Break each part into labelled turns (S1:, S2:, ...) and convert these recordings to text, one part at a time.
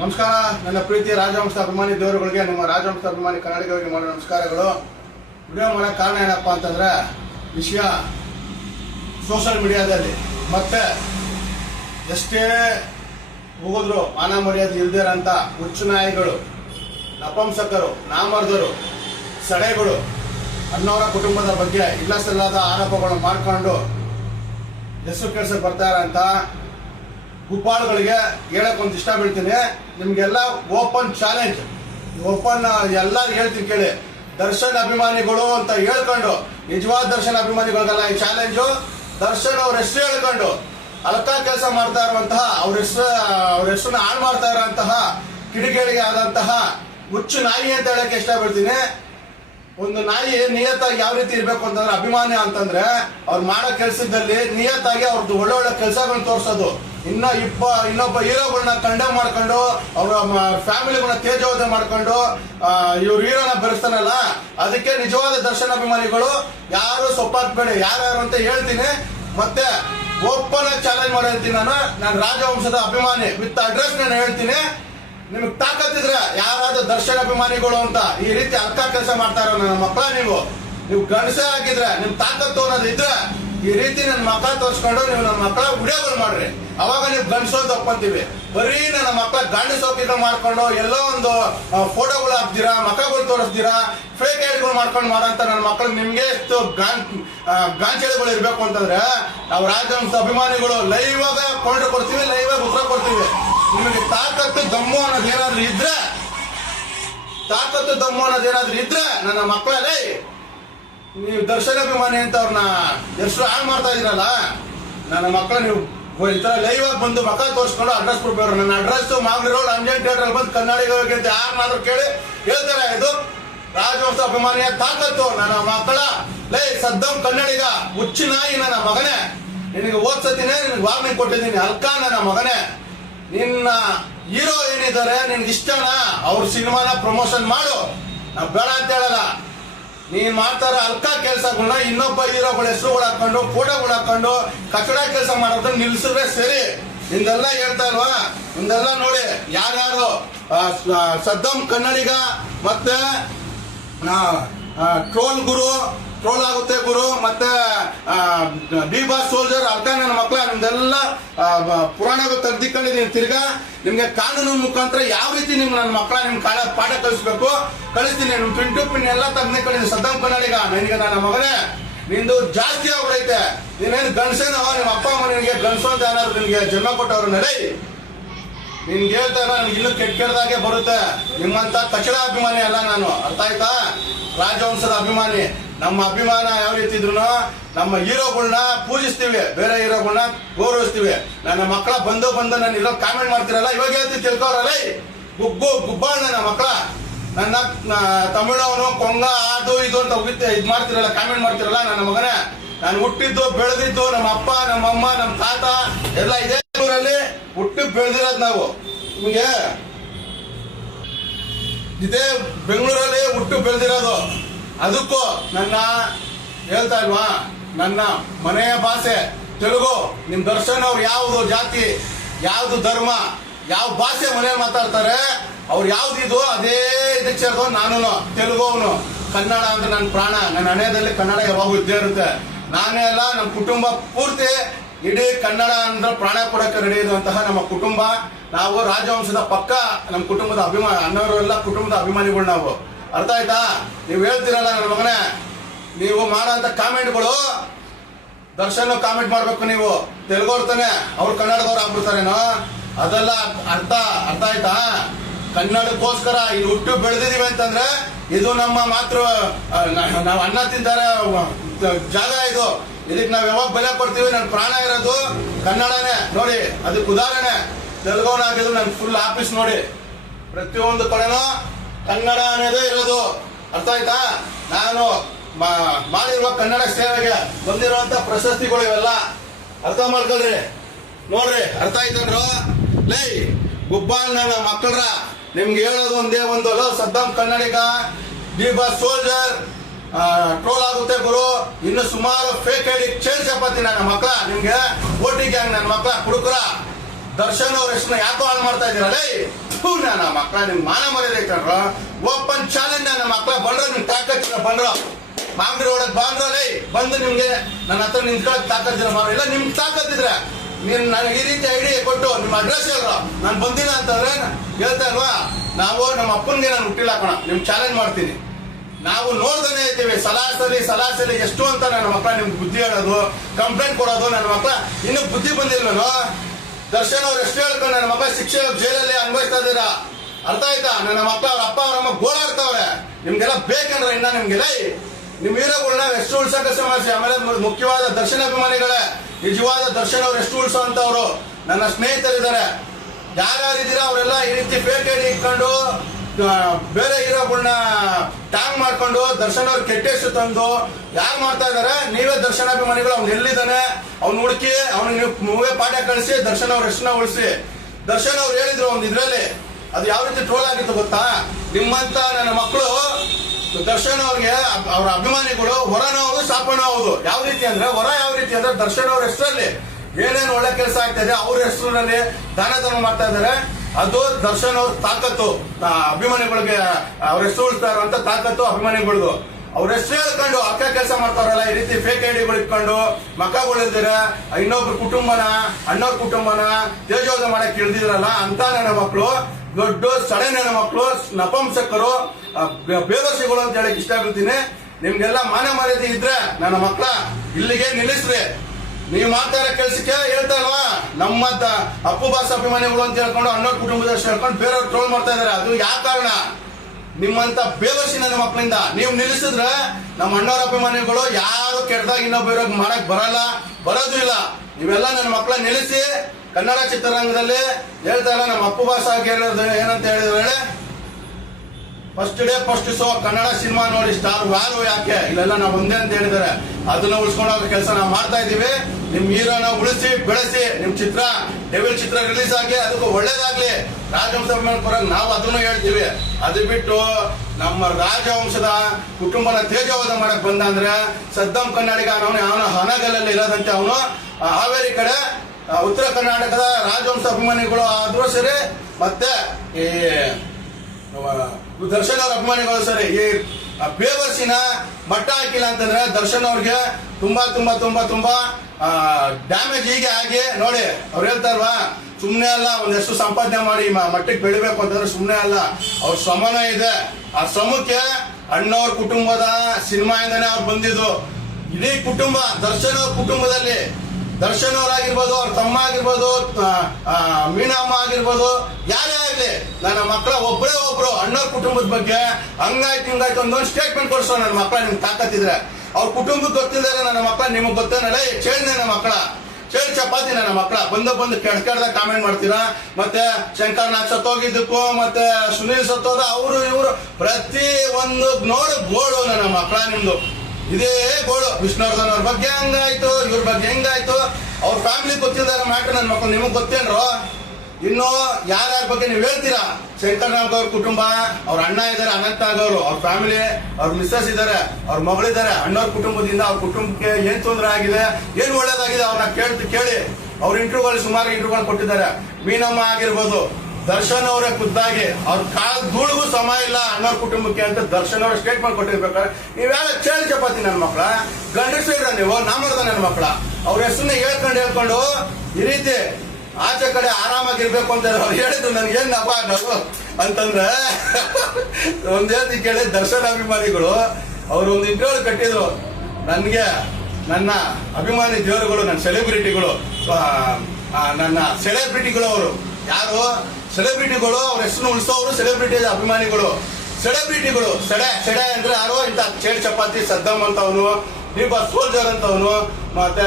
S1: ನಮಸ್ಕಾರ, ನನ್ನ ಪ್ರೀತಿಯ ರಾಜವಂಶ ಅಭಿಮಾನಿ ದೇವರುಗಳಿಗೆ, ನಮ್ಮ ರಾಜವಂಶ ಅಭಿಮಾನಿ ಕನ್ನಡಿಗರಿಗೆ ಮಾಡೋ ನಮಸ್ಕಾರಗಳು. ವಿಡಿಯೋ ಮಾಡೋ ಕಾರಣ ಏನಪ್ಪ ಅಂತಂದ್ರೆ, ವಿಷಯ ಸೋಷಲ್ ಮೀಡಿಯಾದಲ್ಲಿ ಮತ್ತೆ, ಎಷ್ಟೇ ಹೋಗಿದ್ರು ಮಾನ ಮರ್ಯಾದೆ ಇಲ್ದಿರಂತ ಹುಚ್ಚು ನಾಯಿಗಳು, ನಪಂಸಕರು, ನಾಮರ್ದರು ಸಡೆಗಳು ಅನ್ನೋರ ಕುಟುಂಬದ ಬಗ್ಗೆ ಇಲ್ಲ ಸಲ್ಲದ ಆರೋಪಗಳನ್ನು ಮಾಡ್ಕೊಂಡು, ಹೆಸರು ಕೆಲ್ಸಕ್ಕೆ ಬರ್ತಾರ ಅಂತ ಗುಪ್ಪಾಳುಗಳಿಗೆ ಹೇಳಕ್ ಒಂದು ಇಷ್ಟ ಬೀಳ್ತೀನಿ. ನಿಮ್ಗೆಲ್ಲ ಓಪನ್ ಚಾಲೆಂಜ್. ಓಪನ್ ಎಲ್ಲಾರು ಹೇಳ್ತೀನಿ ಕೇಳಿ. ದರ್ಶನ್ ಅಭಿಮಾನಿಗಳು ಅಂತ ಹೇಳ್ಕೊಂಡು, ನಿಜವಾದ ದರ್ಶನ್ ಅಭಿಮಾನಿಗಳಿಗೆಲ್ಲ ಈ ಚಾಲೆಂಜು. ದರ್ಶನ್ ಅವ್ರ ಹೆಸರು ಹೇಳ್ಕೊಂಡು, ಅಲ್ಕ ಕೆಲಸ ಮಾಡ್ತಾ ಇರುವಂತಹ, ಅವ್ರ ಹೆಸರು ಅವ್ರ ಹೆಸರನ್ನ ಹಾಳು ಮಾಡ್ತಾ ಇರುವಂತಹ ಕಿಡಿಗೇಡಿಗೆ ಆದಂತಹ ಹುಚ್ಚು ನಾಯಿ ಅಂತ ಹೇಳಕ್ಕೆ ಇಷ್ಟ ಒಂದು ನಾಯಿ ನಿಯತ್ತಾಗಿ ಯಾವ ರೀತಿ ಇರ್ಬೇಕು ಅಂತಂದ್ರೆ, ಅಭಿಮಾನಿ ಅಂತಂದ್ರೆ, ಅವ್ರು ಮಾಡೋ ಕೆಲಸದಲ್ಲಿ ನಿಯತ್ತಾಗಿ ಅವ್ರದ್ದು ಒಳ್ಳೆ ಒಳ್ಳೆ ಕೆಲಸಗಳನ್ನ ತೋರಿಸೋದು. ಇನ್ನ ಇಪ್ಪ, ಇನ್ನೊಬ್ಬ ಹೀರೋಗಳನ್ನ ಕಂಡೆ ಮಾಡ್ಕೊಂಡು, ಅವ್ರ ಫ್ಯಾಮಿಲಿಗಳನ್ನ ತೇಜೋವಧೆ ಮಾಡ್ಕೊಂಡು ಇವ್ರ ಹೀರೋನ ಬೆರೆಸ್ತಾನಲ್ಲ, ಅದಕ್ಕೆ ನಿಜವಾದ ದರ್ಶನ ಅಭಿಮಾನಿಗಳು, ಯಾರು ಸೊಪ್ಪಾಕ್ಬೇಡಿ ಯಾರ್ಯಾರು ಅಂತ ಹೇಳ್ತೀನಿ. ಮತ್ತೆ ಓಪನ್ ಆಗಿ ಚಾಲೆಂಜ್ ಮಾಡಿ ನಾನು ನಾನು ರಾಜವಂಶದ ಅಭಿಮಾನಿ ವಿತ್ ಅಡ್ರೆಸ್ ನಾನು ಹೇಳ್ತೀನಿ. ನಿಮಗೆ ತಾಕತ್ತಿದ್ರೆ ಯಾರಾದ್ರೂ ದರ್ಶನ ಅಭಿಮಾನಿಗಳು ಅಂತ ಈ ರೀತಿ ಅರ್ಥ ಕೆಲಸ ಮಾಡ್ತಾ ನನ್ನ ಮಕ್ಕಳ ನೀವು ನೀವು ಗಣಸ ಆಗಿದ್ರೆ ನಿಮ್ ತಾಕತ್ತು ಅನ್ನೋದು ಇದ್ರೆ ಈ ರೀತಿ ನನ್ನ ಮಕ್ಕಳ ತೋರಿಸ್ಕೊಂಡು ನೀವು ನನ್ನ ಮಕ್ಕಳ ವಿಡಿಯೋಗಳು ಮಾಡ್ರಿ. ಅವಾಗ ನೀವು ಗಂಡಸೋದು ಒಪ್ಪಂತೀವಿ ಬರೀ ನನ್ನ ಮಕ್ಕಳ ಗಾಂಡಿ ಸೋಕಿಗಳು ಮಾಡ್ಕೊಂಡು ಎಲ್ಲೋ ಒಂದು ಫೋಟೋಗಳು ಹಾಕ್ತೀರಾ ಮಕ್ಕಳು ತೋರಿಸ್ತೀರಾ ಫೇಕ್ ಐಡ್ಗಳು ಮಾಡ್ಕೊಂಡು ಮಾಡೋಂಥ ನನ್ನ ಮಕ್ಕಳು ನಿಮ್ಗೆ ಎಷ್ಟು ಇರಬೇಕು ಇರ್ಬೇಕು ಅಂತಂದ್ರೆ, ನಾವು ರಾಜವಂಶ ಅಭಿಮಾನಿಗಳು ಲೈವ್ ಆಗ ಕೊಂಡು ಕೊಡ್ತೀವಿ ಲೈವ್ ಆಗಿ ಉತ್ತರ ಕೊಡ್ತೀವಿ. ನಿಮಗೆ ತಾಕತ್ತು, ದಮ್ಮು ಅನ್ನೋದು ಏನಾದ್ರು ಇದ್ರೆ, ತಾಕತ್ತು, ದಮ್ಮು ಅನ್ನೋದು ಏನಾದ್ರು ಇದ್ರೆ ನನ್ನ ಮಕ್ಕಳಲ್ಲೇ ನೀವು ದರ್ಶನ ಅಭಿಮಾನಿ ಅಂತ ಅವ್ರನ್ನ ಎಷ್ಟು ಹಾಳು ಮಾಡ್ತಾ ಇದೀರಲ್ಲ, ನನ್ನ ಮಕ್ಕಳು, ನೀವು ಈ ತರ ಲೈವ್ ಆಗಿ ಬಂದು ಮಕ್ಕ ತೋರಿಸ್ಕೊಂಡು ಅಡ್ರೆಸ್ ಕೊಡ್ಬೇಕು ನನ್ನ address Magadi road Anjan theatre ಬಂದು ಕನ್ನಡಿಗರಿಗೆ ಅಂತ ಯಾರನ್ನಾದ್ರೂ ಕೇಳಿ ಹೇಳ್ತಾರೆ, ಇದು ರಾಜವಂಶ ಅಭಿಮಾನಿಯ ತಾಕತ್ತು. ನನ್ನ ಮಕ್ಕಳ, ಲೈ, ಸದ್ದಂ ಕನ್ನಡಿಗ, ಹುಚ್ಚಿ ನಾಯಿ ನನ್ನ ಮಗನೇ. ನಿನಗೆ ಓದ್ಸತಿನೇ ನಿನಗೆ ವಾರ್ನಿಂಗ್ ಕೊಟ್ಟಿದ್ದೀನಿ. ಅಲ್ಕ ನನ್ನ ಮಗನೇ. ನಿನ್ನ ಹೀರೋ ಏನಿದ್ದಾರೆ ನಿನ್ಗೆ ಇಷ್ಟನಾ? ಅವ್ರ ಸಿನಿಮಾನ ಪ್ರಮೋಷನ್ ಮಾಡು. ನಾವು ಬೇಡ ಅಂತ ಹೇಳಲ್ಲ. ನೀನ್ ಮಾಡ್ತಾರ ಅಲ್ಕ ಕೆಲಸಗಳನ್ನ ಇನ್ನೊಬ್ಬ ಹೀರೋಗಳ ಹೆಸರುಗಳು ಹಾಕೊಂಡು, ಫೋಟೋಗಳು ಹಾಕೊಂಡು, ಕಟ್ಟಡ ಕೆಲಸ ಮಾಡೋದನ್ನ ನಿಲ್ಸಿದ್ರೆ ಸರಿ. ಇಂದೆಲ್ಲ ಹೇಳ್ತಾ ಇಲ್ವಾ? ಇಂದೆಲ್ಲ ನೋಡಿ, ಯಾರ್ಯಾರು ಸದ್ದಂ ಕನ್ನಡಿಗ ಮತ್ತೆ ಟ್ರೋಲ್ ಗುರು ಟ್ರೋಲ್ ಆಗುತ್ತೆ ಗುರು, ಮತ್ತೆ ಬಿ ಬಾಸ್ ಸೋಲ್ಜರ್ ಅರ್ಧ ನನ್ನ ಮಕ್ಕಳ ನಿಮ್ದೆಲ್ಲ ಪುರಾಣಗಳು ತೆಗ್ದಿಕೊಂಡಿದ್ದೀನಿ. ತಿರ್ಗಾ, ನಿಮ್ಗೆ ಕಾನೂನು ಮುಖಾಂತರ ಯಾವ ರೀತಿ ನಿಮ್ ನನ್ನ ಮಕ್ಕಳ ನಿಮ್ ಕಾಲ ಪಾಠ ಕಲಿಸ್ಬೇಕು ಕಳಿಸ್ತೀನಿ ನಿಮ್ ಪಿಂಟು ಪಿನ್ ಎಲ್ಲ ತೆಗ್ದುಕೊಂಡಿದ್ದೀನಿ ಸದ್ದಂ ಕನ್ನಡಿಗ ನನಗೆ ನನ್ನ ಮಗನೇ, ನಿಂದು ಜಾಸ್ತಿ ಆಗ್ಬಿಡೈತೆ. ನೀನೇನು ಗಂಡಸೇನೋ, ನಿಮ್ಮ ಅಪ್ಪ ಅಮ್ಮ ನಿನಗೆ ಗಂಡಸು ಅಂತ ಜನ್ಮ ಕೊಟ್ಟವ್ರು ನಡೈ ನಿನ್ಗೆ ಹೇಳ್ತಾರ ನನ್ಗೆ ಇನ್ನು ಕೆಟ್ಟ ಕೆಟ್ಟದಾಗೆ ಬರುತ್ತೆ. ನಿಮ್ಮಂತ ತಕ್ಷಣ ಅಭಿಮಾನಿ ಅಲ್ಲ ನಾನು. ಅರ್ಥ ಆಯ್ತಾ? ರಾಜವಂಶದ ಅಭಿಮಾನಿ. ನಮ್ಮ ಅಭಿಮಾನ ಯಾವ ರೀತಿ ಇದ್ರು ನಮ್ಮ ಹೀರೋಗಳನ್ನ ಪೂಜಿಸ್ತೀವಿ. ಬೇರೆ ಹೀರೋಗಳನ್ನ ಗೌರವಿಸ್ತೀವಿ. ನನ್ನ ಮಕ್ಕಳ ಬಂದು ಬಂದು ನಾನು ಇರೋ ಕಾಮೆಂಟ್ ಮಾಡ್ತಿರಲ್ಲ? ಇವಾಗ ಹೇಳ್ತೀನಿ ತಿಳ್ಕೊರಲ್ಲ ಗುಬ್ಬು ಗುಬ್ಬಾಳ ನನ್ನ ಮಕ್ಕಳ. ನನ್ನ ತಮಿಳವನು ಕೊಂಗ ಅದು ಇದು ಅಂತ ಹೋಗುತ್ತೆ ಇದು ಮಾಡ್ತಿರಲ್ಲ ಕಾಮೆಂಟ್ ಮಾಡ್ತಿರಲ್ಲ ನನ್ನ ಮಗನೇ? ನಾನು ಹುಟ್ಟಿದ್ದು, ಬೆಳೆದಿದ್ದು, ನಮ್ಮ ಅಪ್ಪ, ನಮ್ಮ ಅಮ್ಮ, ನಮ್ಮ ತಾತ, ಎಲ್ಲ ಇದೇ. ಹುಟ್ಟಿ ಬೆಳೆದಿರೋದು ನಾವು. ನಿಮಗೆ? ಇದೇ ಬೆಂಗಳೂರಲ್ಲಿ ಹುಟ್ಟು ಬೆಳೆದಿರೋದು. ಅದಕ್ಕೂ ನನ್ನ ಹೇಳ್ತಾ ಇಲ್ವಾ? ನನ್ನ ಮನೆಯ ಭಾಷೆ, ತೆಲುಗು. ನಿಮ್ ದರ್ಶನ್ ಅವ್ರು ಯಾವ್ದು ಜಾತಿ, ಯಾವ್ದು ಧರ್ಮ, ಯಾವ ಭಾಷೆ ಮನೇಲಿ ಮಾತಾಡ್ತಾರೆ, ಅವ್ರು ಯಾವ್ದು ಇದು, ಅದೇ ಇದಕ್ಕೆ ಸೇರಿದವ್ ನಾನು ತೆಲುಗುವನು ಕನ್ನಡ ಅಂದ್ರೆ ನನ್ನ ಪ್ರಾಣ. ನನ್ನ ಹಣೆಯಲ್ಲಿ ಕನ್ನಡ ಯಾವಾಗೂ ಇದ್ದೇ ಇರುತ್ತೆ. ನಾನೇ ಅಲ್ಲ ನಮ್ಮ ಕುಟುಂಬ ಪೂರ್ತಿ ಇಡೀ ಕನ್ನಡ ಅಂದ್ರೆ ಪ್ರಾಣ ಕೊಡಕ್ಕೆ ನಡೆಯುವಂತಹ ನಮ್ಮ ಕುಟುಂಬ ನಾವು ರಾಜವಂಶದ ಪಕ್ಕ ನಮ್ಮ ಕುಟುಂಬದ ಅಭಿಮಾನ ಅಣ್ಣವರೆಲ್ಲ ಕುಟುಂಬದ ಅಭಿಮಾನಿಗಳು ನಾವು. ಅರ್ಥ ಆಯ್ತಾ? ನೀವು ಹೇಳ್ತಿರಲ್ಲ ನನ್ನ ಮಗನೇ ನೀವು ಮಾಡೋಂಥ ಕಾಮೆಂಟ್ಗಳು ದರ್ಶನ್ ಕಾಮೆಂಟ್ ಮಾಡ್ಬೇಕು ನೀವು. ತೆಲುಗು ತಾನೆ ಅವ್ರು ಕನ್ನಡದವ್ರು ಆಗ್ಬಿಡ್ತಾರೇನೋ? ಅದೆಲ್ಲ ಅರ್ಥ ಅರ್ಥ ಆಯ್ತಾ? ಕನ್ನಡಕ್ಕೋಸ್ಕರ ಇಲ್ಲಿ ಹುಟ್ಟು ಬೆಳೆದಿದೀವಿ ಅಂತಂದ್ರೆ ಇದು ನಮ್ಮ ಮಾತೃ ಆ, ನಾವು ಅನ್ನ ತಿಂತಾರೆ ಜಾಗ ಇದು. ಇದಕ್ಕೆ ನಾವು ಯಾವಾಗ ಬೆಲೆ ಕೊಡ್ತೀವಿ? ನನ್ನ ಪ್ರಾಣ ಇರೋದು ಕನ್ನಡನೇ. ನೋಡಿ, ಅದಕ್ಕೆ ಉದಾಹರಣೆ. ತೆಲುಗುನಾಗಿದ್ರು ನನ್ ಫುಲ್ ಆಫೀಸ್ ನೋಡಿ. ಪ್ರತಿಯೊಂದು ಕಡೆನೂ ಕನ್ನಡ ಅನ್ನೋದೇ ಇರೋದು. ಅರ್ಥ ಆಯ್ತಾ? ನಾನು ಮಾಡಿರುವ ಕನ್ನಡ ಸೇವೆಗೆ ಬಂದಿರುವಂತ ಪ್ರಶಸ್ತಿಗಳು ಇವೆಲ್ಲ. ಅರ್ಥ ಮಾಡ್ಕೊಳ್ರಿ. ನೋಡ್ರಿ, ಅರ್ಥ ಆಯ್ತಂದ್ರು ಲೈ, ಗುಬ್ಬಾಲ್ ನನ್ನ ಮಕ್ಕಳ್ರ, ನಿಮ್ಗೆ ಹೇಳೋದು ಒಂದೇ ಒಂದು ಲೋ ಸದ್ದಾಂ ಕನ್ನಡಿಗ ಬಿ ಬಾಸ್ ಸೋಲ್ಜರ್ ಟ್ರೋಲ್ ಆಗುತ್ತೆ ಗುರು. ಇನ್ನು ಸುಮಾರು ಫೇಕ್ ಐಡಿ ಚಪಾತಿ ನನ್ನ ಮಕ್ಕಳ. ನಿಮ್ಗೆ ಓಟಿ ಗ್ಯಾಂಗ್ ನನ್ನ ಮಕ್ಕಳ ಕುಡುಕರ. ದರ್ಶನ್ ಅವ್ರ ಹೆಸರನ್ನ ಯಾಕೋ ಹಾಳು ಮಾಡ್ತಾ ಇದೀರಲ್ಲ ನನ್ನ ಮಕ್ಕಳ, ನಿಮ್ ಮಾನ ಮರ್ಯಾದೆ ಕಣ್ರ ಓಪನ್ ಚಾಲೆಂಜ್ ನನ್ನ ಮಕ್ಕಳ. ಬಂದ್ರ ನಿಮ್ ತಾಕತ್ತಿರ ಬಂದ್ರ. ಮಾಗಡಿ ಒಳಗ್ ಬಾಂದ್ರಲ್ಲ ಬಂದು ನಿಮ್ಗೆ ನನ್ನ ಹತ್ರ ನಿಂತ್ಕೊಳಕ್ ತಾಕತ್ತಿರ ಮಾರ ಇಲ್ಲ ನಿಮ್ಗೆ ತಾಕತ್ತಿದ್ರೆ ನೀನ್ ನನಗೆ ಈ ರೀತಿ ಐಡಿ ಕೊಟ್ಟು ನಿಮ್ಮ ಅಡ್ರೆಸ್ ಹೇಳ್ರ. ನಾನು ಬಂದಿಲ್ಲ ಅಂತಂದ್ರೆ ಹೇಳ್ತಾ ಅಲ್ವಾ ನಾವು ನಮ್ಮ ಅಪ್ಪನಿಗೆ ನಾನು ಹುಟ್ಟಿಲ್ಲ ಕಣ. ನಿಮ್ ಚಾಲೆಂಜ್ ಮಾಡ್ತೀನಿ. ನಾವು ನೋಡ್ತಾನೆ ಇದ್ದೇವೆ ಸರಾಸರಿ ಸರಾಸರಿ ಎಷ್ಟು ಅಂತ ನನ್ನ ಮಕ್ಕಳ ನಿಮ್ಗೆ ಬುದ್ಧಿ ಹೇಳೋದು ಕಂಪ್ಲೇಂಟ್ ಕೊಡೋದು ನನ್ನ ಮಕ್ಕಳ ಇನ್ನು ಬುದ್ಧಿ ಬಂದಿಲ್ಲ ದರ್ಶನ್ ಅವ್ರು ಎಷ್ಟು ಹೇಳ್ಕೊಂಡು ನನ್ನ ಮಕ್ಕಳ ಶಿಕ್ಷೆ ಜೈಲಲ್ಲಿ ಅನುಭವಿಸ್ತಾ ಇದ್ದೀರಾ? ಅರ್ಥ ಆಯ್ತಾ? ನನ್ನ ಮಕ್ಕಳ ಅವ್ರ ಅಪ್ಪ, ಅವ್ರ ಅಮ್ಮ ಗೋಳಾಡ್ತಾವ್ರೆ. ನಿಮ್ಗೆಲ್ಲ ಬೇಕಂದ್ರೆ ಇನ್ನ ನಿಮ್ಗೆಲ್ಲ ನಿಮ್ ವೀರಗಳನ್ನ ಎಷ್ಟು ಉಳ್ಸಕ್ಕೆ ಸಮಸ್ಯೆ? ಆಮೇಲೆ ಮುಖ್ಯವಾದ ದರ್ಶನ ಅಭಿಮಾನಿಗಳೇ, ನಿಜವಾದ ದರ್ಶನ್ ಅವ್ರು ಎಷ್ಟು ಉಳ್ಸೋ ಅಂತವ್ರು ನನ್ನ ಸ್ನೇಹಿತರಿದ್ದಾರೆ. ಯಾರ್ಯಾರಿದ್ದೀರಾ ಅವರೆಲ್ಲ ಈ ರೀತಿ ಪೇಟೆಯಲ್ಲಿ ಇಟ್ಕೊಂಡು ಬೇರೆ ಹೀರೋಗಳನ್ನ ಟ್ಯಾಂಗ್ ಮಾಡ್ಕೊಂಡು ದರ್ಶನ್ ಅವ್ರ ಕೆಟ್ಟ ಹೆಸರು ತಂದು ಯಾರು ಮಾಡ್ತಾ ಇದಾರೆ? ನೀವೇ ದರ್ಶನಾಭಿಮಾನಿಗಳು, ಅವ್ನು ಎಲ್ಲಿದ್ದಾನೆ? ಅವ್ನು ಹುಡುಕಿ ಅವ್ನಿಗೆ ಮೂವೇ ಪಾಠ ಕಳಿಸಿ, ದರ್ಶನ್ ಅವ್ರ ಹೆಸರನ್ನ ಉಳಿಸಿ. ದರ್ಶನ್ ಅವ್ರು ಹೇಳಿದ್ರು ಒಂದು ಇದ್ರಲ್ಲಿ, ಅದು ಯಾವ ರೀತಿ ಟ್ರೋಲ್ ಆಗಿತ್ತು ಗೊತ್ತಾ? ನಿಮ್ಮಂತ ನನ್ನ ಮಕ್ಕಳು ದರ್ಶನ್ ಅವ್ರಿಗೆ ಅವ್ರ ಅಭಿಮಾನಿಗಳು ಹೊರನ ಹೌದು, ಶಾಪನೂ ಹೌದು. ಯಾವ ರೀತಿ ಅಂದ್ರೆ ಹೊರ ಯಾವ ರೀತಿ ಅಂದ್ರೆ ದರ್ಶನ್ ಅವ್ರ ಹೆಸರಲ್ಲಿ ಏನೇನು ಒಳ್ಳೆ ಕೆಲಸ ಆಗ್ತಾ ಇದೆ, ಅವ್ರ ಹೆಸರಿನಲ್ಲಿ ದಾನ ಧರ್ಮ ಮಾಡ್ತಾ ಇದಾರೆ? ಅದು ದರ್ಶನ್ ಅವ್ರ ತಾಕತ್ತು. ಅಭಿಮಾನಿಗಳಿಗೆ ಅವ್ರ ಹೆಸರು ಉಳಿಸ್ತಾ ಅಂತ ತಾಕತ್ತು ಅಭಿಮಾನಿಗಳಿಗೂ. ಅವ್ರ ಹೆಸರು ಹೇಳ್ಕೊಂಡು ಅಕ್ಕ ಕೆಲಸ ಮಾಡ್ತಾರಲ್ಲ, ಈ ರೀತಿ ಫೇಕ್ ಐಡಿಗಳು ಇಟ್ಕೊಂಡು ಮಕ್ಕಳಿದ್ದೀರ ಇನ್ನೊಬ್ರ ಕುಟುಂಬನ ಅಣ್ಣವ್ರ ಕುಟುಂಬನ ತೇಜೋದ ಮಾಡಕ್ ಇಳ್ದಿದ್ರಲ್ಲ ಅಂತ ನನ್ನ ಮಕ್ಕಳು ದೊಡ್ಡ ಸಡೆ ನನ್ನ ಮಕ್ಕಳು ನಪಂಸಕರು ಬೇದಸಿಗಳು ಅಂತ ಹೇಳಕ್ ಇಷ್ಟಪಡ್ತೀನಿ ನಿಮ್ಗೆಲ್ಲ ಮಾನ ಮರ್ಯಾದೆ ಇದ್ರೆ, ನನ್ನ ಮಕ್ಕಳ ಇಲ್ಲಿಗೆ ನಿಲ್ಲಿಸ್ರಿ. ನೀವು ಮಾತಾಡೋ ಕೆಲ್ಸಕ್ಕೆ ಹೇಳ್ತಾ ಇಲ್ವಾ? ನಮ್ಮ ಅಪ್ಪು ಬಾಸ್ ಅಭಿಮಾನಿಗಳು ಅಂತ ಹೇಳ್ಕೊಂಡು ಅಣ್ಣ ಕುಟುಂಬದಷ್ಟು ಹೇಳ್ಕೊಂಡು ಬೇರೆಯವ್ರು ಟ್ರೋಲ್ ಮಾಡ್ತಾ ಇದಾರೆ ಅದು ಯಾವ ಕಾರಣ? ನಿಮ್ಮಂತ ಬೇವರ್ಸಿ ನನ್ನ ಮಕ್ಕಳಿಂದ ನೀವು ನಿಲ್ಲಿಸಿದ್ರೆ ನಮ್ಮ ಅಣ್ಣವ್ರ ಅಭಿಮಾನಿಗಳು ಯಾರು ಕೆಟ್ಟದಾಗ ಇನ್ನೊಬ್ಬ ಮಾಡಕ್ ಬರಲ್ಲ, ಬರೋದು ಇಲ್ಲ. ನೀವೆಲ್ಲ ನನ್ನ ಮಕ್ಕಳ ನಿಲ್ಲಿಸಿ ಕನ್ನಡ ಚಿತ್ರರಂಗದಲ್ಲಿ ಹೇಳ್ತಾ ಇಲ್ಲ ನಮ್ಮ ಅಪ್ಪು ಬಾಸ್ ಆಗಿ ಹೇಳೋದು ಏನಂತ ಹೇಳಿದ್ರೆ ಹೇಳಿ. First day first show Kannada cinema ನೋಡಿ ಸ್ಟಾರ್ ವ್ಯಾಲ್ಯೂ ಯಾಕೆ? ಇಲ್ಲೆಲ್ಲ ನಾವು ಒಂದೇ ಅಂತ ಹೇಳಿದ್ದಾರೆ. ಅದನ್ನ ಉಳಿಸ್ಕೊಳ್ಳೋ ಕೆಲಸ ನಾವು ಮಾಡ್ತಾ ಇದೀವಿ ನಿಮ್ ಹೀರೋನ ಉಳಿಸಿ, ಬೆಳೆಸಿ, ನಿಮ್ ಚಿತ್ರ ಡೆವಿಲ್ ಚಿತ್ರ ರಿಲೀಸ್ ಆಗಿ ಅದಕ್ಕೂ ಒಳ್ಳೇದಾಗ್ಲಿ. ರಾಜವಂಶ ಪರವಾಗಿ ನಾವು ಅದನ್ನು ಹೇಳ್ತೀವಿ. ಅದು ಬಿಟ್ಟು ನಮ್ಮ ರಾಜವಂಶದ ಕುಟುಂಬನ ತೇಜವಾದ ಮಾಡಕ್ ಬಂದ ಅಂದ್ರೆ ಸದ್ದಂ ಕನ್ನಡಿಗ ಅವನು ಅವನ ಹನಗಲಲ್ಲಿ ಇರೋದಂತೆ ಅವನು. ಹಾವೇರಿ ಕಡೆ ಉತ್ತರ ಕರ್ನಾಟಕದ ರಾಜವಂಶ ಅಭಿಮಾನಿಗಳು ಆದ್ರೂ ಸರಿ, ಮತ್ತೆ ಈ ದರ್ಶನ್ ಅವ್ರ ಅಭಿಮಾನಿಗಳು ಸರಿ ಈ ಬೇವರ್ಸಿನ ಮಟ್ಟ ಹಾಕಿಲ್ಲ ಅಂತಂದ್ರೆ ದರ್ಶನ್ ಅವ್ರಿಗೆ ತುಂಬಾ ತುಂಬಾ ತುಂಬಾ ತುಂಬಾ ಡ್ಯಾಮೇಜ್ ಹೀಗೆ ಆಗಿ ನೋಡಿ, ಅವ್ರು ಹೇಳ್ತಾರಲ್ವಾ ಸುಮ್ಮನೆ ಅಲ್ಲ, ಒಂದಷ್ಟು ಸಂಪಾದನೆ ಮಾಡಿ ಮಟ್ಟಕ್ಕೆ ಬೆಳಿಬೇಕು ಅಂತಂದ್ರೆ ಸುಮ್ಮನೆ ಅಲ್ಲ. ಅವ್ರ ಶ್ರಮನ ಇದೆ. ಆ ಶ್ರಮಕ್ಕೆ ಅಣ್ಣವ್ರ ಕುಟುಂಬದ ಸಿನಿಮಾಯಿಂದನೇ ಅವ್ರು ಬಂದಿದ್ದು. ಇಡೀ ಕುಟುಂಬ, ದರ್ಶನ್ ಅವ್ರ ಕುಟುಂಬದಲ್ಲಿ ದರ್ಶನ್ ಅವರಾಗಿರ್ಬೋದು ಅವ್ರ ತಮ್ಮ ಆಗಿರ್ಬೋದು ಮೀನಮ್ಮ ಆಗಿರ್ಬೋದು, ಯಾರೇ ಆಗಲಿ, ನನ್ನ ಮಕ್ಕಳ ಒಬ್ಬರೇ ಒಬ್ರು, ಅಣ್ಣವ್ರ ಕುಟುಂಬದ ಬಗ್ಗೆ ಹಂಗಾಯ್ತು, ಹಿಂಗಾಯ್ತು ಒಂದೊಂದು ಸ್ಟೇಟ್ಮೆಂಟ್ ಕೊಡ್ಸೋ ನನ್ನ ಮಕ್ಕಳ, ನಿಮ್ಗೆ ತಾಕತ್ತಿದ್ರೆ ಅವ್ರ ಕುಟುಂಬಕ್ಕೆ ಗೊತ್ತಿದ್ದಾರೆ ನನ್ನ ಮಕ್ಕಳ, ನಿಮಗೆ ಗೊತ್ತೇನಲ್ಲ ಚೇಳ್ದೆ ನನ್ನ ಮಕ್ಕಳ, ಚೇಳು ಚಪಾತಿ ನನ್ನ ಮಕ್ಕಳ, ಬಂದು ಬಂದು ಕೆಡ್ ಕೆಡ್ದಾಗ ಕಾಮೆಂಟ್ ಮಾಡ್ತೀರಾ? ಮತ್ತೆ ಶಂಕರ್ ನಾಗ್ ಸತ್ತೋಗಿದ್ದಕ್ಕೂ, ಮತ್ತೆ ಸುನೀಲ್ ಸತ್ತೋದ, ಅವರು ಇವರು ಪ್ರತಿ ಒಂದು ನೋಡು, ಗೋಳು ನನ್ನ ಮಕ್ಕಳ ನಿಮ್ದು. ಇದೇ ಗೋಳು. ವಿಷ್ಣುವರ್ಧನ್ ಅವ್ರ ಬಗ್ಗೆ ಹಂಗಾಯ್ತು? ಇವ್ರ ಬಗ್ಗೆ ಹೆಂಗಾಯ್ತು? ಅವ್ರ ಫ್ಯಾಮಿಲಿ ಗೊತ್ತಿಲ್ಲದಾಗ ಮ್ಯಾಟ್ರ್ ನನ್ನ ಮಕ್ಕಳು ನಿಮಗೆ ಗೊತ್ತೇನ್ರೋ ಇನ್ನು ಯಾರ್ಯಾರ ಬಗ್ಗೆ ನೀವು ಹೇಳ್ತೀರಾ? ಶಂಕರ್ ನಾಗ್ ಅವ್ರ ಕುಟುಂಬ, ಅವ್ರ ಅಣ್ಣ ಇದ್ದಾರೆ ಅನಂತ ಆಗೋರು ಅವ್ರ. ಫ್ಯಾಮಿಲಿ ಅವ್ರ ಮಿಸ್ಸಸ್ ಇದ್ದಾರೆ ಅವ್ರ ಮಗಳಿದ್ದಾರೆ ಅಣ್ಣವ್ರ ಕುಟುಂಬದಿಂದ ಅವ್ರ ಕುಟುಂಬಕ್ಕೆ ಏನ್ ತೊಂದರೆ ಆಗಿದೆ? ಏನ್ ಒಳ್ಳೇದಾಗಿದೆ? ಅವ್ರನ್ನ ಕೇಳ್ತು ಕೇಳಿ. ಅವ್ರ ಇಂಟರ್ವ್ಯೂಗಳು ಸುಮಾರು ಇಂಟರ್ವ್ಯೂಗಳು ಕೊಟ್ಟಿದ್ದಾರೆ. ಮೀನಮ್ಮ ಆಗಿರ್ಬೋದು. ದರ್ಶನ್ ಅವರ ಖುದ್ದಾಗಿ, ಅವ್ರ ಕಾಲ್ ಧೂಳಿಗೂ ಸಮ ಇಲ್ಲ ಅನ್ನೋ ಕುಟುಂಬಕ್ಕೆ ಅಂತ ದರ್ಶನ್ ಅವ್ರ ಸ್ಟೇಟ್ಮೆಂಟ್ ಕೊಟ್ಟಿರ್ಬೇಕಾದ್ರೆ ನೀವೆಲ್ಲ ಕೇಳಿ ಚಪಾತಿ ನನ್ನ ಮಕ್ಕಳ ಗಂಡಸ್ರ ನೀವು? ನಾಮರ್ದ ನನ್ನ ಮಕ್ಕಳ ಅವ್ರ ಹೆಸರನ್ನ ಹೇಳ್ಕೊಂಡು ಹೇಳ್ಕೊಂಡು, ಈ ರೀತಿ ಆಚೆ ಕಡೆ ಆರಾಮಾಗಿರ್ಬೇಕು ಅಂತ ಅವ್ರು ಹೇಳಿದ್ರು, ನನ್ಗೆ ಏನ್ ನಪ ನಾವು ಅಂತಂದ್ರೆ ಒಂದೇತಿ ಕೇಳಿ ದರ್ಶನ್ ಅಭಿಮಾನಿಗಳು, ಅವ್ರು ಒಂದು ಇಂಟರ್ವ್ಯೂ ಕಟ್ಟಿದ್ರು. ನನ್ಗೆ, ನನ್ನ ಅಭಿಮಾನಿ ದೇವರುಗಳು, ನನ್ನ ಸೆಲೆಬ್ರಿಟಿಗಳು ನನ್ನ ಸೆಲೆಬ್ರಿಟಿಗಳು ಅವರು. ಯಾರು? ಸೆಲೆಬ್ರಿಟಿಗಳು ಅವ್ರ ಹೆಸರು ಉಳಿಸೋರು ಸೆಲೆಬ್ರಿಟಿ ಅಭಿಮಾನಿಗಳು. ಸೆಲೆಬ್ರಿಟಿಗಳು, ಸೆಡೆ ಸೆಡೆ ಅಂದ್ರೆ ಯಾರೋ ಇಂಥ ಚೇಡ್ ಚಪಾತಿ ಸದ್ದಮ್ ಅಂತವನು ನೀವ ಸೋಲ್ಜರ್ ಅಂತವನು, ಮತ್ತೆ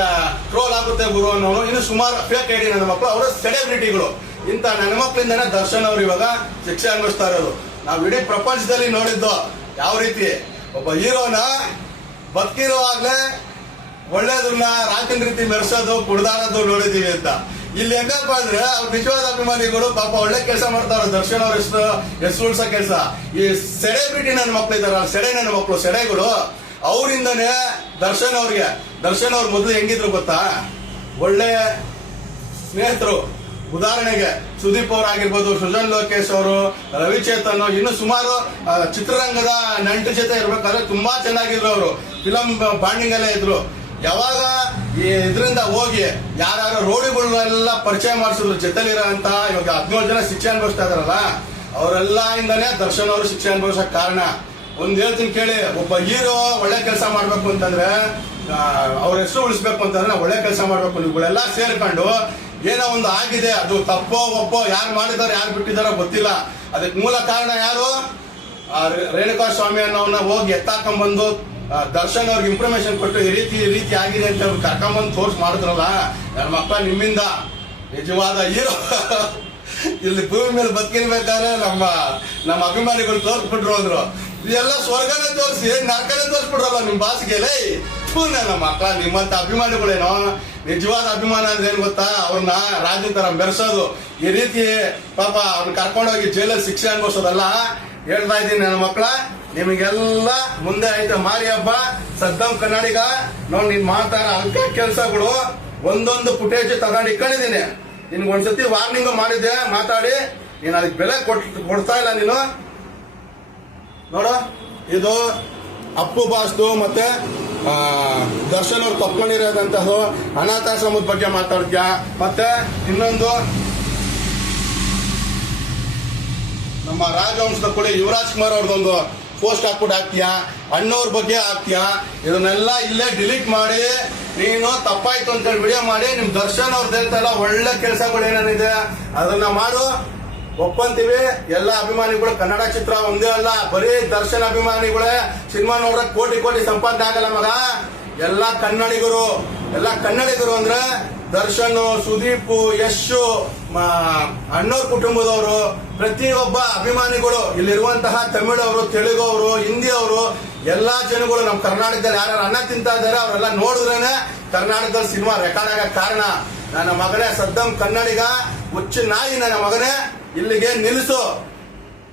S1: ಟ್ರೋಲ್ ಆಗುತ್ತೆ ಗುರು ಅನ್ನೋನು, ಇನ್ನು ಸುಮಾರು ಫೇಕ್ ಐಡಿ ನನ್ನ ಮಕ್ಕಳು ಅವರು ಸೆಲೆಬ್ರಿಟಿಗಳು. ಇಂಥ ನನ್ನ ಮಕ್ಕಳಿಂದನೇ ದರ್ಶನ್ ಅವರು ಇವಾಗ ಶಿಕ್ಷೆ ಅನುಭವಿಸ್ತಾ ಇರೋದು. ನಾವು ಇಡೀ ಪ್ರಪಂಚದಲ್ಲಿ ನೋಡಿದ್ದು ಯಾವ ರೀತಿ? ಒಬ್ಬ ಹೀರೋನ ಬದುಕಿರುವಾಗಲೇ ಒಳ್ಳೇದನ್ನ ರಾಜನ್ ರೀತಿ ಮೆರೆಸೋದು, ಕುಡ್ದಾಡೋದು ನೋಡಿದೀವಿ ಅಂತ. ಇಲ್ಲಿ ಹೆಂಗಪ್ಪ ಅಂದ್ರೆ ಅವ್ರ ನಿಜವಾದ ಅಭಿಮಾನಿಗಳು, ಪಾಪ ಒಳ್ಳೆ ಕೆಲಸ ಮಾಡ್ತಾರ ದರ್ಶನ್ ಅವ್ರ ಹೆಸರು ಹೆಸರು ಉಳ್ಸೋ ಕೆಲಸ. ಈ ಸೆಲೆಬ್ರಿಟಿ ನನ್ನ ಮಕ್ಳು ಇದಾರ ಸೆಡೆ ನನ್ನ ಮಕ್ಕಳು ಸೆಡೆಗಳು ಅವರಿಂದನೇ ದರ್ಶನ್ ಅವ್ರಿಗೆ. ದರ್ಶನ್ ಅವ್ರ ಮೊದಲು ಹೆಂಗಿದ್ರು ಗೊತ್ತಾ? ಒಳ್ಳೆ ಸ್ನೇಹಿತರು. ಉದಾಹರಣೆಗೆ ಸುದೀಪ್ ಅವ್ರು ಆಗಿರ್ಬೋದು, ಸುಜನ್ ಲೋಕೇಶ್ ಅವರು, ರವಿಚೇತನ್ ಇನ್ನು ಸುಮಾರು ಚಿತ್ರರಂಗದ ನಂಟು ಜೊತೆ ಇರ್ಬೇಕಾದ್ರೆ ತುಂಬಾ ಚೆನ್ನಾಗಿದ್ರು ಅವರು. ಫಿಲಂ ಬಾಂಡಿಂಗ್ ಎಲ್ಲ ಇದ್ರು. ಯಾವಾಗ ಈ ಇದರಿಂದ ಹೋಗಿ ಯಾರ್ಯಾರು ರೋಡಿಗಳನ್ನೆಲ್ಲ ಪರಿಚಯ ಮಾಡಿಸಿದ್ರು ಜೊತೆಲಿರೋ ಅಂತ ಇವಾಗ ಹದಿನೇಳು ಜನ ಶಿಕ್ಷೆ ಅನುಭವಿಸ್ತಾ ಇದಾರಲ್ಲ, ಅವರೆಲ್ಲ ಇಂದನೇ ದರ್ಶನ್ ಅವರು ಶಿಕ್ಷೆ ಅನುಭವಿಸಕ್ ಕಾರಣ. ಒಂದ್ ಹೇಳ್ತೀನಿ ಕೇಳಿ, ಒಬ್ಬ ಹೀರೋ ಒಳ್ಳೆ ಕೆಲಸ ಮಾಡ್ಬೇಕು ಅಂತಂದ್ರೆ ಅವ್ರ ಹೆಸರು ಉಳಿಸ್ಬೇಕು ಅಂತಂದ್ರೆ ಒಳ್ಳೆ ಕೆಲಸ ಮಾಡ್ಬೇಕು. ಇವುಗಳೆಲ್ಲ ಸೇರ್ಕೊಂಡು ಏನೋ ಒಂದು ಆಗಿದೆ, ಅದು ತಪ್ಪೋ ಒಪ್ಪೋ ಯಾರು ಮಾಡಿದಾರೋ ಯಾರು ಬಿಟ್ಟಿದಾರೋ ಗೊತ್ತಿಲ್ಲ. ಅದಕ್ಕೆ ಮೂಲ ಕಾರಣ ಯಾರು? ರೇಣುಕಾ ಸ್ವಾಮಿ ಅನ್ನೋನ್ನ ಹೋಗಿ ಎತ್ತಾಕೊಂಡ್ಬಂದು ದರ್ಶನ್ ಅವ್ರಿಗೆ ಇನ್ಫಾರ್ಮೇಶನ್ ಕೊಟ್ಟು ಈ ರೀತಿ ಈ ರೀತಿ ಆಗಿದೆ ಅಂತ ಅವ್ರು ಕರ್ಕೊಂಬಂದು ತೋರ್ಸ್ ಮಾಡಿದ್ರಲ್ಲ ನನ್ನ ಮಕ್ಕಳ ನಿಮ್ಮಿಂದ. ನಿಜವಾದ ಹೀರೋ ಇಲ್ಲಿ ಭೂಮಿ ಮೇಲೆ ಬದುಕಿರ್ಬೇಕಾದ್ರೆ ನಮ್ಮ ನಮ್ಮ ಅಭಿಮಾನಿಗಳು ತೋರಿಸ್ಬಿಟ್ರು ಅಂದ್ರು. ಇದೆಲ್ಲ ಸ್ವರ್ಗನ ತೋರಿಸಿ ನರ್ಕನೇ ತೋರಿಸ್ಬಿಟ್ರಲ್ಲ ನಿಮ್ ಬಾಸ್ಗೆ, ಲೈ. ನನ್ನ ಮಕ್ಕಳ ನಿಮ್ಮಂತ ಅಭಿಮಾನಿಗಳೇನೋ, ನಿಜವಾದ ಅಭಿಮಾನ ಅಂದ್ರೆ ಏನ್ ಗೊತ್ತಾ? ಅವ್ರನ್ನ ರಾಜ್ಯ ತರ ಬೆರೆಸೋದು. ಈ ರೀತಿ ಪಾಪ ಅವ್ರನ್ನ ಕರ್ಕೊಂಡೋಗಿ ಜೈಲಲ್ಲಿ ಶಿಕ್ಷೆ ಅನ್ಭವಿಸೋದಲ್ಲ. ಹೇಳ್ತಾ ಇದ್ದೀನಿ ನನ್ನ ಮಕ್ಕಳ ನಿಮಗೆಲ್ಲ ಮುಂದೆ ಐತೆ ಮಾರಿ ಹಬ್ಬ ಸದ್ದಂ ಕನ್ನಡಿಗ, ನೋಡಿ ನೀನ್ ಮಾಡ್ತಾರ ಅಂಕ ಕೆಲಸಗಳು ಒಂದೊಂದು ಫುಟೇಜ್ ತಗೊಂಡು ಇಟ್ಕೊಂಡಿದ್ದೀನಿ ನಿನ್ಗೆ ಒಂದ್ಸತಿ ವಾರ್ನಿಂಗ್ ಮಾಡಿದ್ದೆ, ಮಾತಾಡಿ. ನೀನ್ ಅದಕ್ಕೆ ಬೆಲೆ ಕೊಡ್ತಾ ಇಲ್ಲ ನೀನು. ನೋಡು, ಇದು ಅಪ್ಪು ಬಾಸ್ದು ಮತ್ತೆ ದರ್ಶನ್ ಅವ್ರು ತಪ್ಕೊಂಡಿರೋದಂತಹ ಅನಾಥಾಶ್ರಮದ ಬಗ್ಗೆ ಮಾತಾಡ್ತೀಯ? ಮತ್ತೆ ಇನ್ನೊಂದು, ನಮ್ಮ ರಾಜವಂಶದ ಕೊಡಿ ಯುವರಾಜ್ ಕುಮಾರ್ ಅವ್ರದ್ದೊಂದು ಪೋಸ್ಟ್ ಹಾಕ್ಬಿಟ್ಟು ಹಾಕ್ತೀಯಾ? ಅಣ್ಣವ್ರ ಬಗ್ಗೆ ಹಾಕ್ತೀಯಾ? ಇದನ್ನೆಲ್ಲ ಇಲ್ಲೇ ಡಿಲೀಟ್ ಮಾಡಿ, ನೀನು ತಪ್ಪಾಯ್ತು ಅಂತೇಳಿ ವಿಡಿಯೋ ಮಾಡಿ, ನಿಮ್ ದರ್ಶನ್ ಅವ್ರದ್ದು ಹೇಳ್ತಲ್ಲ ಒಳ್ಳೆ ಕೆಲಸಗಳು ಏನೇನಿದೆ ಅದನ್ನ ಮಾಡು. ಒಪ್ಪಂತೀವಿ. ಎಲ್ಲ ಅಭಿಮಾನಿಗಳು, ಕನ್ನಡ ಚಿತ್ರ ಒಂದೇ ಅಲ್ಲ, ಬರೀ ದರ್ಶನ್ ಅಭಿಮಾನಿಗಳೇ. ಸಿನಿಮಾ ನೋಡ್ರೆ ಕೋಟಿ ಕೋಟಿ ಸಂಪಾದನೆ ಆಗಲ್ಲ ಮಗ. ಎಲ್ಲ ಕನ್ನಡಿಗರು. ಎಲ್ಲ ಕನ್ನಡಿಗರು ಅಂದ್ರೆ ದರ್ಶನ್, ಸುದೀಪ್, ಯಶ್ ಅಣ್ಣವ್ರ ಕುಟುಂಬದವರು, ಪ್ರತಿಯೊಬ್ಬ ಅಭಿಮಾನಿಗಳು, ಇಲ್ಲಿರುವಂತಹ ತಮಿಳವರು ತೆಲುಗು ಅವರು ಹಿಂದಿ ಅವರು ಎಲ್ಲಾ ಜನಗಳು ನಮ್ಮ ಕರ್ನಾಟಕದಲ್ಲಿ ಯಾರ್ಯಾರು ಅನ್ನ ತಿಂತ ಇದ್ದಾರೆ ಅವರೆಲ್ಲ ನೋಡಿದ್ರೇನೆ ಕರ್ನಾಟಕದಲ್ಲಿ ಸಿನಿಮಾ ರೆಕಾರ್ಡ್ ಆಗ ಕಾರಣ. ನನ್ನ ಮಗನೇ ಸದ್ದಂ ಕನ್ನಡಿಗ, ಹುಚ್ಚು ನಾಯಿ ನನ್ನ ಮಗನೇ, ಇಲ್ಲಿಗೆ ನಿಲ್ಲಿಸು.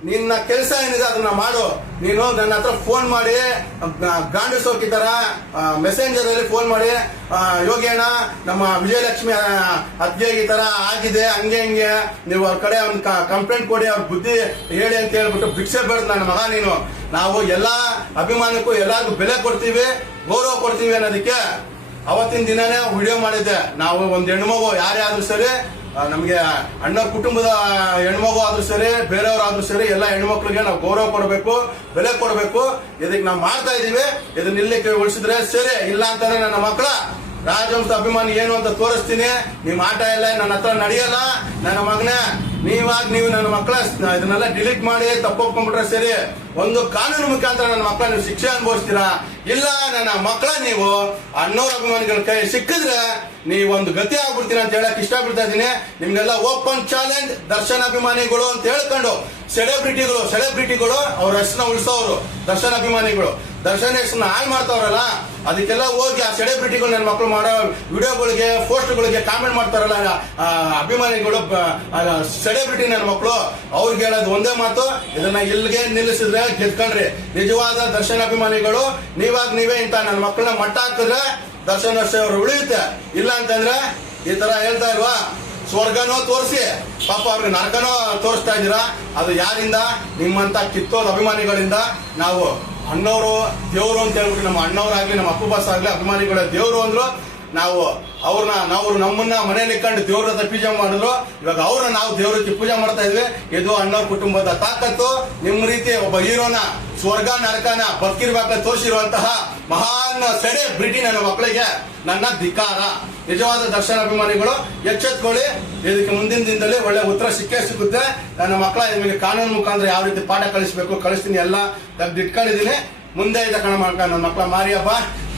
S1: ನಿನ್ನ ಕೆಲಸ ಏನಿದೆ ಅದನ್ನ ಮಾಡು. ನೀನು ನನ್ನ ಹತ್ರ ಫೋನ್ ಮಾಡಿ ಗಾಂಡಿ ಸೋಕಿದ್ದಾರ ಮೆಸೆಂಜರ್ ಅಲ್ಲಿ ಫೋನ್ ಮಾಡಿ ಯೋಗೇಣ ನಮ್ಮ ವಿಜಯಲಕ್ಷ್ಮಿ ಹತ್ಯೆ ಈ ತರ ಆಗಿದೆ, ಹಂಗೆ ಹಂಗೆ. ನೀವು ಅವ್ರ ಕಡೆ ಅವ್ನ ಕಂಪ್ಲೇಂಟ್ ಕೊಡಿ, ಅವ್ರ ಬುದ್ಧಿ ಹೇಳಿ ಅಂತ ಹೇಳ್ಬಿಟ್ಟು ಭಿಕ್ಷೆ ಬೇಡ ನನ್ನ ಮಗ ನೀನು. ನಾವು ಎಲ್ಲಾ ಅಭಿಮಾನಕ್ಕೂ ಎಲ್ಲರಿಗೂ ಬೆಲೆ ಕೊಡ್ತೀವಿ, ಗೌರವ ಕೊಡ್ತೀವಿ ಅನ್ನೋದಕ್ಕೆ ಅವತ್ತಿನ ದಿನನೇ ವಿಡಿಯೋ ಮಾಡಿದ್ದೆ. ನಾವು ಒಂದು ಹೆಣ್ಮಗು ಯಾರೇ ಆದ್ರೂ ಸರಿ ನಮ್ಗೆ ಅಣ್ಣ ಕುಟುಂಬದ ಹೆಣ್ಮಗು ಆದ್ರೂ ಸರಿ ಬೇರೆಯವರಾದ್ರೂ ಸರಿ, ಎಲ್ಲ ಹೆಣ್ಮಕ್ಳಿಗೆ ನಾವು ಗೌರವ ಕೊಡಬೇಕು, ಬೆಲೆ ಕೊಡಬೇಕು. ಇದಕ್ಕೆ ನಾವು ಮಾಡ್ತಾ ಇದೀವಿ. ಇದನ್ನ ನಿಲ್ಲಕ್ಕೆ ಉಳಿಸಿದ್ರೆ ಸರಿ, ಇಲ್ಲ ಅಂತಾನೆ ನನ್ನ ಮಕ್ಕಳ. ರಾಜವಂಶ ಅಭಿಮಾನಿ ಏನು ಅಂತ ತೋರಿಸ್ತೀನಿ. ನಿಮ್ ಆಟ ಎಲ್ಲ ನನ್ನ ಹತ್ರ ನಡೆಯಲ್ಲ. ನನ್ನ ಮಗನೇ ನೀವಾಗ ನೀವು ನನ್ನ ಮಕ್ಕಳ ಇದನ್ನೆಲ್ಲ ಡಿಲೀಟ್ ಮಾಡಿ ತಪ್ಪೊಪ್ಕೊಂಡ್ಬಿಟ್ರೆ ಸರಿ. ಒಂದು ಕಾನೂನು ಮುಖಾಂತರ ನನ್ನ ಮಕ್ಕಳ ನೀವು ಶಿಕ್ಷೆ ಅನುಭವಿಸ್ತೀರಾ? ಇಲ್ಲ, ನನ್ನ ಮಕ್ಕಳ ನೀವು ಅನ್ನೋರ ಅಭಿಮಾನಿಗಳ ಕೈ ಸಿಕ್ಕಿದ್ರೆ ನೀವು ಒಂದು ಗತಿ ಆಗ್ಬಿಡ್ತೀರಾ ಅಂತ ಹೇಳಕ್ ಇಷ್ಟಪಡ್ತಾ ಇದ್ದೀನಿ. ನಿಮ್ಗೆಲ್ಲ ಓಪನ್ ಚಾಲೆಂಜ್ ದರ್ಶನ ಅಭಿಮಾನಿಗಳು ಅಂತ ಹೇಳ್ಕೊಂಡು ಸೆಲೆಬ್ರಿಟಿಗಳು ಸೆಲೆಬ್ರಿಟಿಗಳು ಅವ್ರ ಹೆಸರನ್ನ ಉಳಿಸೋರು ದರ್ಶನ ಅಭಿಮಾನಿಗಳು. ದರ್ಶನ ಹೆಸರನ್ನ ಹಾಳು ಮಾಡ್ತಾವ್ರಲ್ಲ, ಅದಕ್ಕೆಲ್ಲ ಹೋಗಿ ಆ ಸೆಲೆಬ್ರಿಟಿಗಳು ನನ್ನ ಮಕ್ಕಳು ಮಾಡೋ ವಿಡಿಯೋಗಳಿಗೆ, ಪೋಸ್ಟ್ಗಳಿಗೆ ಕಾಮೆಂಟ್ ಮಾಡ್ತಾರಲ್ಲ ಅಭಿಮಾನಿಗಳು ಸೆಲೆಬ್ರಿಟಿ ನನ್ನ ಮಕ್ಕಳು ಅವ್ರಿಗೆ ಹೇಳೋದು ಒಂದೇ ಮಾತು, ಇದನ್ನ ಇಲ್ಲಿಗೆ ನಿಲ್ಲಿಸಿದ್ರೆ ಗೆದ್ಕೊಂಡ್ರಿ. ನಿಜವಾದ ದರ್ಶನ ಅಭಿಮಾನಿಗಳು, ನೀವಾಗ ನೀವೇ ಇಂತ ನನ್ನ ಮಕ್ಕಳನ್ನ ಮಟ್ಟ ಹಾಕಿದ್ರೆ ದರ್ಶನ್ ಅವರು ಉಳಿಯುತ್ತೆ. ಇಲ್ಲ ಅಂತಂದ್ರೆ ಈ ತರ ಹೇಳ್ತಾ ಇಲ್ವಾ? ಸ್ವರ್ಗನೋ ತೋರಿಸಿ. ಪಾಪ ಅವ್ರಿಗೆ ನರಕನೋ ತೋರಿಸ್ತಾ ಇದ್ದೀರಾ? ಅದು ಯಾರಿಂದ? ನಿಮ್ಮಂತ ಕಿತ್ತೋದ ಅಭಿಮಾನಿಗಳಿಂದ ನಾವು ಅಣ್ಣವರು, ದೇವರು ಅಂತ ಹೇಳ್ಬಿಟ್ಟು ನಮ್ಮ ಅಣ್ಣವರಾಗ್ಲಿ, ನಮ್ಮ ಅಪ್ಪು ಬಾಸ್ ಆಗ್ಲಿ ಅಭಿಮಾನಿಗಳ ದೇವರು ಅಂದ್ರು ನಾವು ಅವ್ರನ್ನ, ನಾವು ನಮ್ಮನ್ನ ಮನೇಲಿ ಕಂಡು ದೇವ್ರ ಹತ್ರ ಪೂಜೆ ಮಾಡಿದ್ರು ಇವಾಗ ಅವ್ರನ್ನ ನಾವು ದೇವ್ರ ಹತ್ರ ಪೂಜೆ ಮಾಡ್ತಾ ಇದ್ವಿ. ಇದು ಅಣ್ಣವ್ರ ಕುಟುಂಬದ ತಾಕತ್ತು. ನಿಮ್ಮ ರೀತಿ ಒಬ್ಬ ಹೀರೋನ, ಸ್ವರ್ಗ ನರಕನ ಬದುಕಿರ್ಬೇಕ ತೋರಿಸಿರುವಂತಹ ಮಹಾನ್ ಸೆಡೆ ಬ್ರಿಟಿ ನನ್ನ ಮಕ್ಕಳಿಗೆ, ನನ್ನ ಧಿಕಾರ ನಿಜವಾದ ದರ್ಶನ ಅಭಿಮಾನಿಗಳು ಎಚ್ಚೆತ್ಕೊಳ್ಳಿ. ಇದಕ್ಕೆ ಮುಂದಿನ ದಿನದಲ್ಲಿ ಒಳ್ಳೆ ಉತ್ತರ ಸಿಕ್ಕೇ ಸಿಗುತ್ತೆ. ನನ್ನ ಮಕ್ಕಳ, ನಿಮಗೆ ಕಾನೂನು ಮುಖಾಂತರ ಯಾವ ರೀತಿ ಪಾಠ ಕಲಿಸ್ಬೇಕು ಕಳಿಸ್ತೀನಿ ಎಲ್ಲ ಇಟ್ಕೊಂಡಿದ್ದೀನಿ ಮುಂದೆ ಇದೆ ಕಣ ಮಾಡ್ಕೊಂಡು ಮಕ್ಕಳ ಮಾರಿಯಪ್ಪ.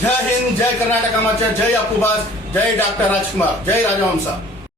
S1: ಜೈ ಹಿಂದ್, ಜೈ ಕರ್ನಾಟಕ ಮಚ್ಚ ಜೈ ಅಪ್ಪು ಬಾಸ್, ಜೈ ಡಾಕ್ಟರ್ ರಾಜ್ಕುಮಾರ್, ಜೈ ರಾಜವಂಶ.